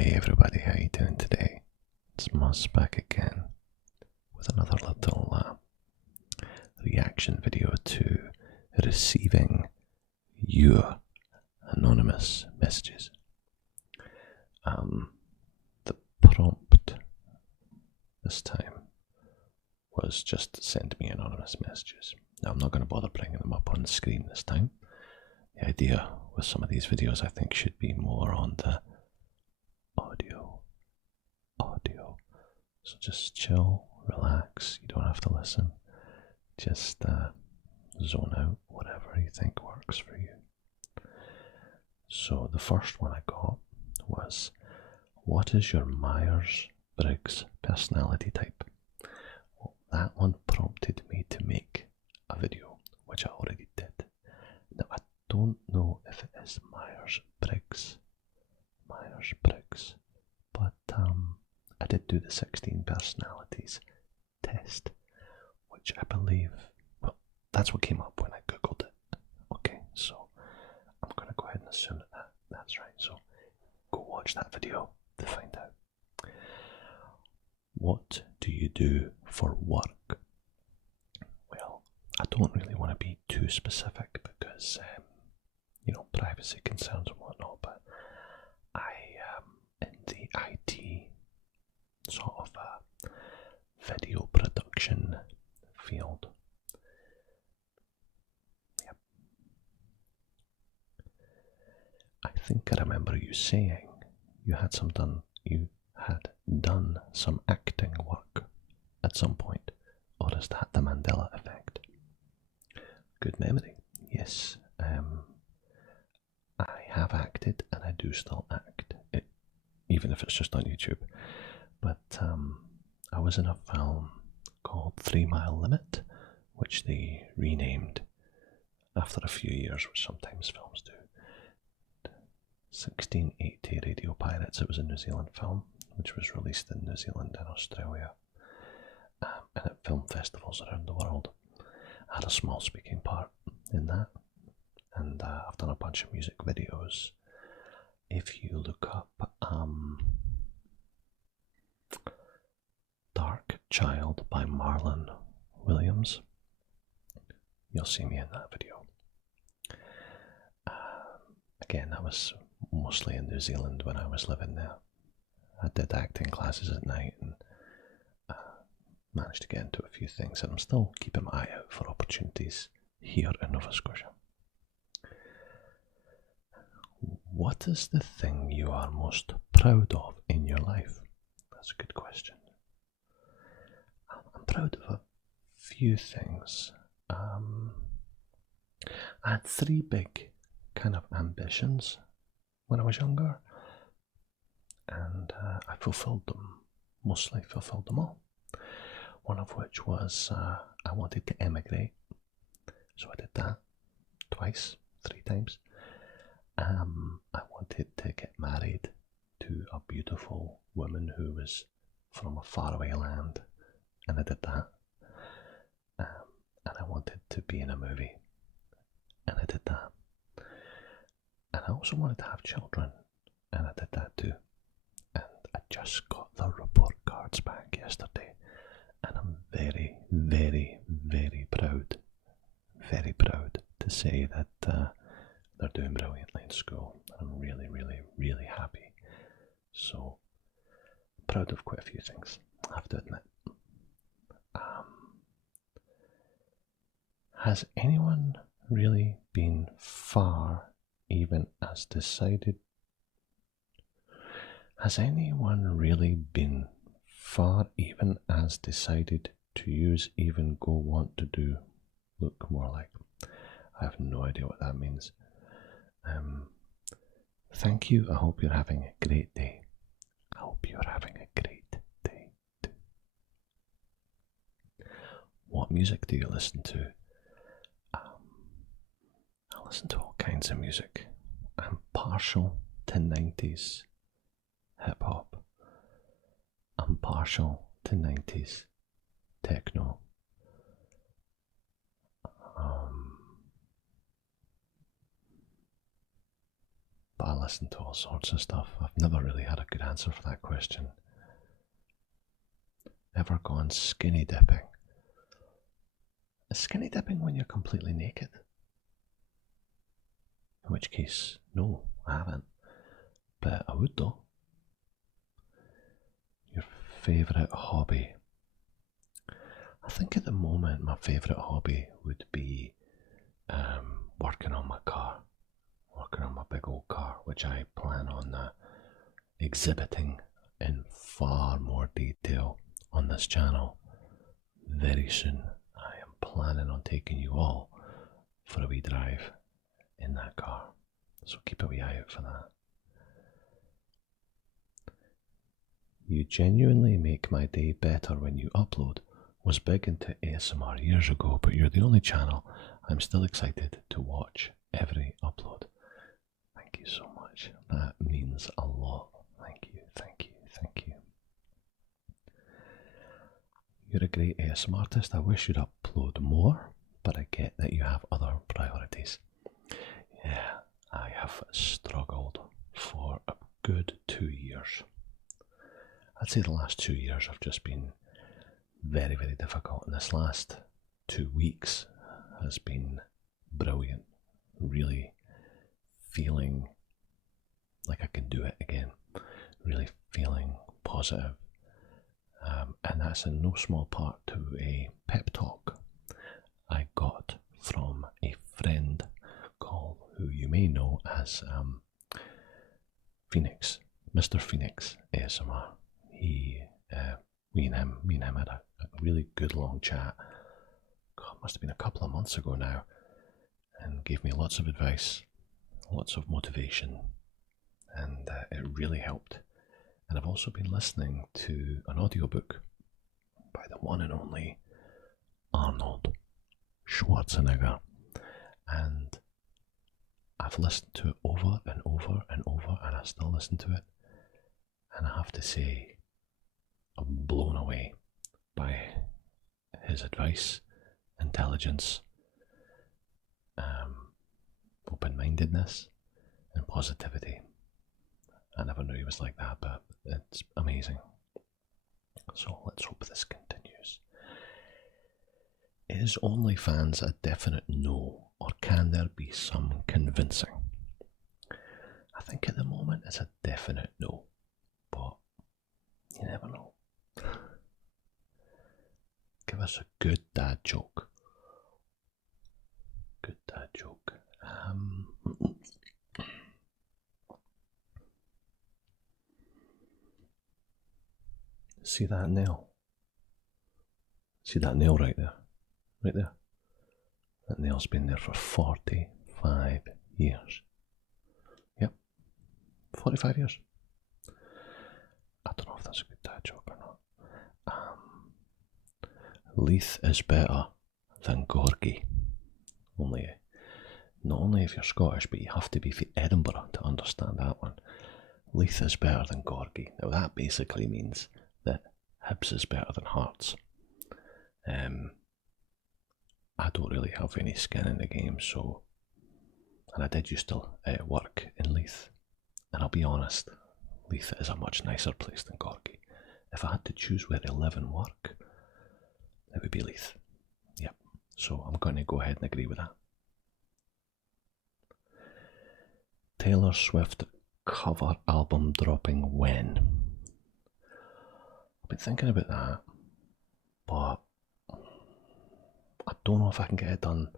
Hey everybody, how you doing today? It's Muzz back again with another little reaction video to receiving your anonymous messages. The prompt this time was just to send me anonymous messages. Now I'm not going to bother bringing them up on the screen this time. The idea with some of these videos I think should be more on the audio. So just chill, relax, you don't have to listen. Just zone out, whatever you think works for you. So the first one I got was, what is your Myers-Briggs personality type? Well, that one prompted me to make a video, which I already did. Now I don't know if it is Myers-Briggs, but I did do the 16 personalities test, which I believe, well, that's what came up when I googled it. Okay, so I'm going to go ahead and assume that that's right. So go watch that video to find out. What do you do for work? Well, I don't really want to be too specific because, privacy concerns and whatnot, but I am in the IT sort of video production field. Yep. I think I remember you saying you had done some acting work at some point, or is that the Mandela effect? Good memory. Yes, I have acted and I do still act, even if it's just on YouTube. But I was in a film called 3 Mile Limit, which they renamed after a few years, which sometimes films do. 1680 Radio Pirates. It was a New Zealand film, which was released in New Zealand and Australia, and at film festivals around the world. I had a small speaking part in that, and I've done a bunch of music videos. If you look up Dark Child by Marlon Williams, you'll see me in that video. Again, that was mostly in New Zealand when I was living there. I did acting classes at night and managed to get into a few things, and I'm still keeping my eye out for opportunities here in Nova Scotia. What is the thing you are most proud of in your life? That's a good question. I'm proud of a few things. I had 3 big kind of ambitions when I was younger, and I mostly fulfilled them all. One of which was I wanted to emigrate, so I did that 3 times. I wanted to get married to a beautiful woman who was from a faraway land, and I did that. And I wanted to be in a movie, and I did that. And I also wanted to have children, and I did that too. And I just got the report cards back yesterday, and I'm very, very, very proud to say that they're doing brilliantly in school. I'm really, really, really happy. So, I'm proud of quite a few things, I have to admit. Has anyone really been far even as decided? Has anyone really been far even as decided to use even go want to do look more like? I have no idea what that means. Thank you. I hope you're having a great day. I hope you're having a great day too. What music do you listen to? I listen to all kinds of music. I'm partial to 90s hip hop. I'm partial to 90s techno. But I listen to all sorts of stuff. I've never really had a good answer for that question. Ever gone skinny dipping? Is skinny dipping when you're completely naked? In which case, no, I haven't. But I would though. Your favourite hobby? I think at the moment my favourite hobby would be working on my car. Working on my big old car, which I plan on exhibiting in far more detail on this channel very soon. I am planning on taking you all for a wee drive in that car, so keep a wee eye out for that. You genuinely make my day better when you upload. Was big into ASMR years ago, but you're the only channel I'm still excited to watch every upload. Thank you so much. That means a lot. Thank you, thank you, thank you. You're a great ASMR artist. I wish you'd upload more, but I get that you have other priorities. Yeah, I have struggled for a good 2 years. I'd say the last 2 years have just been very, very difficult, and this last 2 weeks has been brilliant. Really feeling like I can do it again, really feeling positive. And that's in no small part to a pep talk I got from a friend who you may know as Phoenix, Mr. Phoenix ASMR. Me and him had a really good long chat. God, must have been a couple of months ago now, and gave me lots of advice, lots of motivation, and it really helped. And I've also been listening to an audiobook by the one and only Arnold Schwarzenegger, and I've listened to it over and over and over, and I still listen to it, and I have to say I'm blown away by his advice, intelligence, open-mindedness, and positivity. I never knew he was like that, but it's amazing. So let's hope this continues. Is OnlyFans a definite no, or can there be some convincing? I think at the moment it's a definite no, but you never know. Give us a good dad joke. Good dad joke. See that nail? See that nail right there? Right there? That nail's been there for 45 years. Yep. 45 years. I don't know if that's a good dad joke or not. Leith is better than Gorgie. Not only if you're Scottish, but you have to be from Edinburgh to understand that one. Leith is better than Gorgie. Now that basically means that Hibs is better than Hearts. I don't really have any skin in the game, so, and I did used to work in Leith, and I'll be honest, Leith is a much nicer place than Gorgie. If I had to choose where to live and work, it would be Leith. Yep. So I'm going to go ahead and agree with that. Taylor Swift cover album dropping when? I've been thinking about that, but I don't know if I can get it done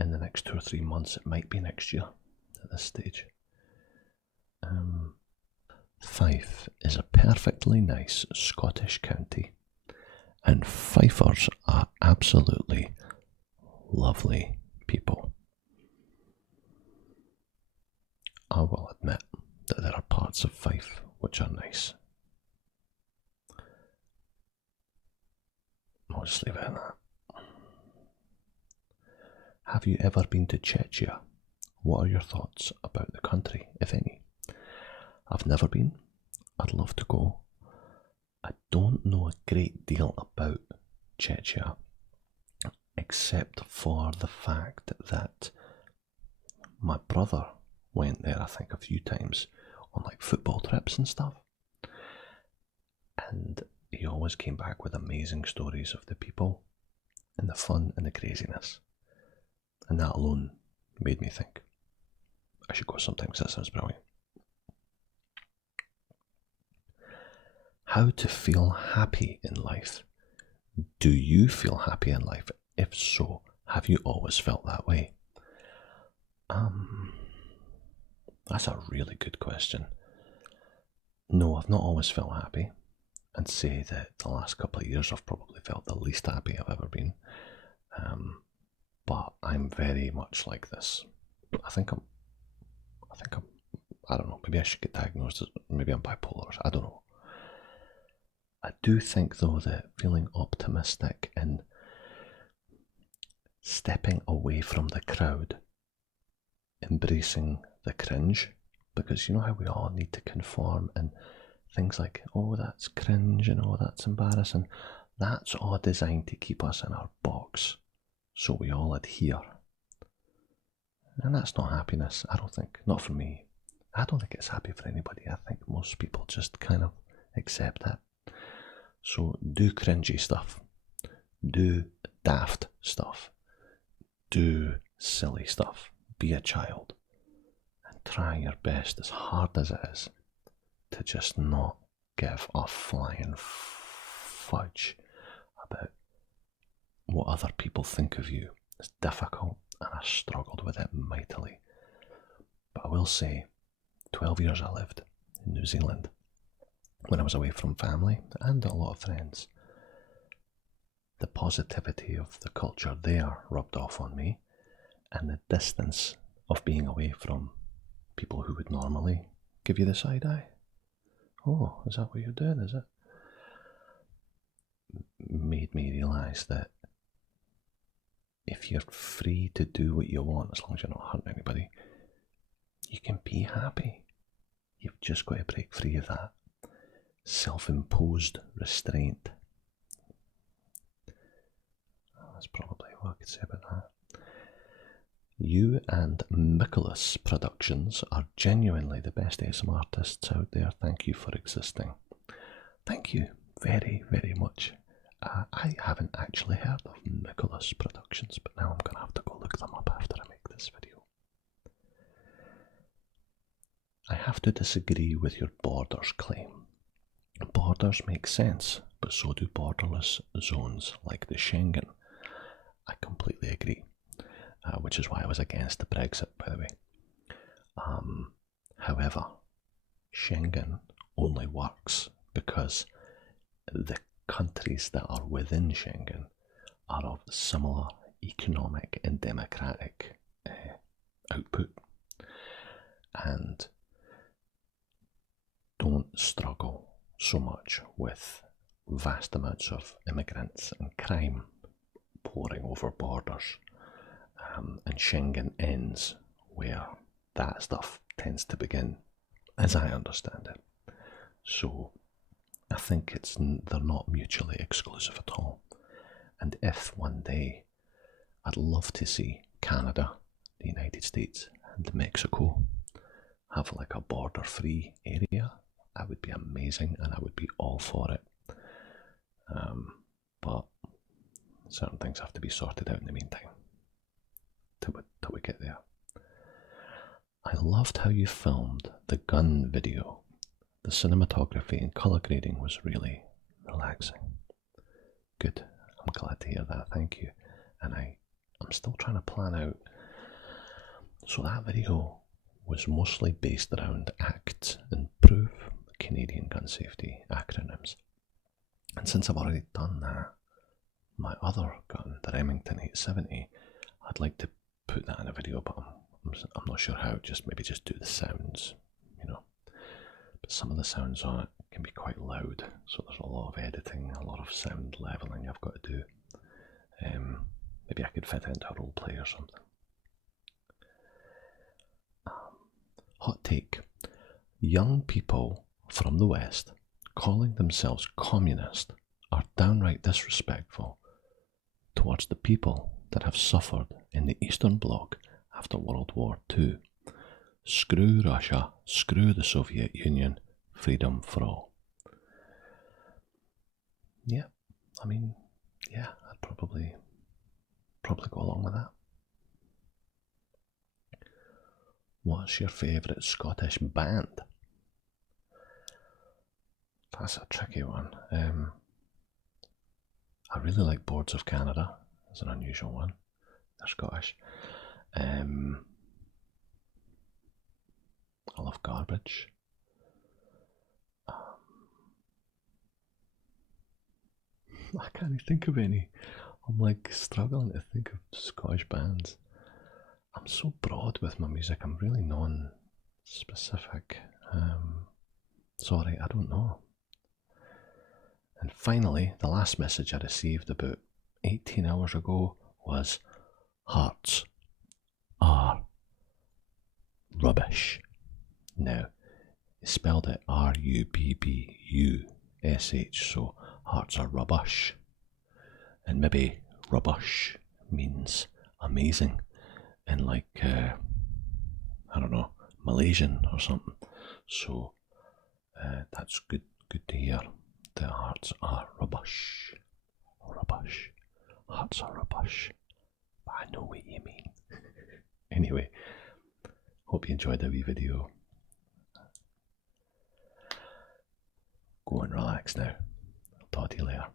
in the next 2 or 3 months. It might be next year at this stage. Fife is a perfectly nice Scottish county, and Fifers are absolutely lovely people. I will admit that there are parts of Fife which are nice. I'll just leave it at that. Have you ever been to Czechia? What are your thoughts about the country, if any? I've never been. I'd love to go. I don't know a great deal about Czechia, except for the fact that my brother went there, I think, a few times on like football trips and stuff. And he always came back with amazing stories of the people and the fun and the craziness. And that alone made me think, I should go sometimes, that sounds brilliant. How to feel happy in life. Do you feel happy in life? If so, have you always felt that way? That's a really good question. No, I've not always felt happy. I'd say that the last couple of years I've probably felt the least happy I've ever been. But I'm very much like this. I don't know, maybe I should get diagnosed as, maybe I'm bipolar, I don't know. I do think though that feeling optimistic and stepping away from the crowd, embracing the cringe, because you know how we all need to conform and things like, oh, that's cringe and oh, that's embarrassing. That's all designed to keep us in our box, so we all adhere. And that's not happiness, I don't think. Not for me. I don't think it's happy for anybody. I think most people just kind of accept it. So do cringy stuff. Do daft stuff. Do silly stuff. Be a child. And try your best, as hard as it is, to just not give a flying fudge about what other people think of you. It's difficult, and I struggled with it mightily. But I will say, 12 years I lived in New Zealand when I was away from family and a lot of friends. The positivity of the culture there rubbed off on me, and the distance of being away from people who would normally give you the side eye. Oh, is that what you're doing, is it? Made me realise that if you're free to do what you want, as long as you're not hurting anybody, you can be happy. You've just got to break free of that self-imposed restraint. That's probably what I could say about that. You and Nicholas Productions are genuinely the best ASMR artists out there. Thank you for existing. Thank you very, very much. I haven't actually heard of Nicholas Productions, but now I'm going to have to go look them up after I make this video. I have to disagree with your borders claim. Borders make sense, but so do borderless zones like the Schengen. I completely agree, which is why I was against the Brexit, by the way. However, Schengen only works because the countries that are within Schengen are of similar economic and democratic output and don't struggle so much with vast amounts of immigrants and crime pouring over borders. And Schengen ends where that stuff tends to begin, as I understand it. So I think they're not mutually exclusive at all. And if one day, I'd love to see Canada, the United States, and Mexico have like a border-free area. That would be amazing, and I would be all for it. But certain things have to be sorted out in the meantime, till we get there. I loved how you filmed the gun video. The cinematography and colour grading was really relaxing. Good, I'm glad to hear that, thank you. And I'm still trying to plan out. So that video was mostly based around ACT and PROVE, Canadian Gun Safety acronyms. And since I've already done that, my other gun, the Remington 870, I'd like to put that in a video, but I'm not sure how. Maybe just do the sounds, you know. But some of the sounds on it can be quite loud, so there's a lot of editing, a lot of sound leveling I've got to do. Maybe I could fit it into a role play or something. Hot take. Young people from the West calling themselves communist are downright disrespectful towards the people that have suffered in the Eastern Bloc after World War II. Screw Russia, screw the Soviet Union, freedom for all. Yeah, I mean, yeah, I'd probably go along with that. What's your favourite Scottish band? That's a tricky one. I really like Boards of Canada. It's an unusual one. They're Scottish. I love Garbage. I can't think of any. I'm like struggling to think of Scottish bands. I'm so broad with my music. I'm really non-specific. Sorry, I don't know. And finally, the last message I received about 18 hours ago was hearts are rubbish. Now, he spelled it Rubbush, so hearts are rubbish. And maybe rubbish means amazing in like, I don't know, Malaysian or something. So that's good to hear. The hearts are rubbish. Rubbish. Hearts are rubbish. But I know what you mean. Anyway, hope you enjoyed the wee video. Go and relax now. I'll talk to you later.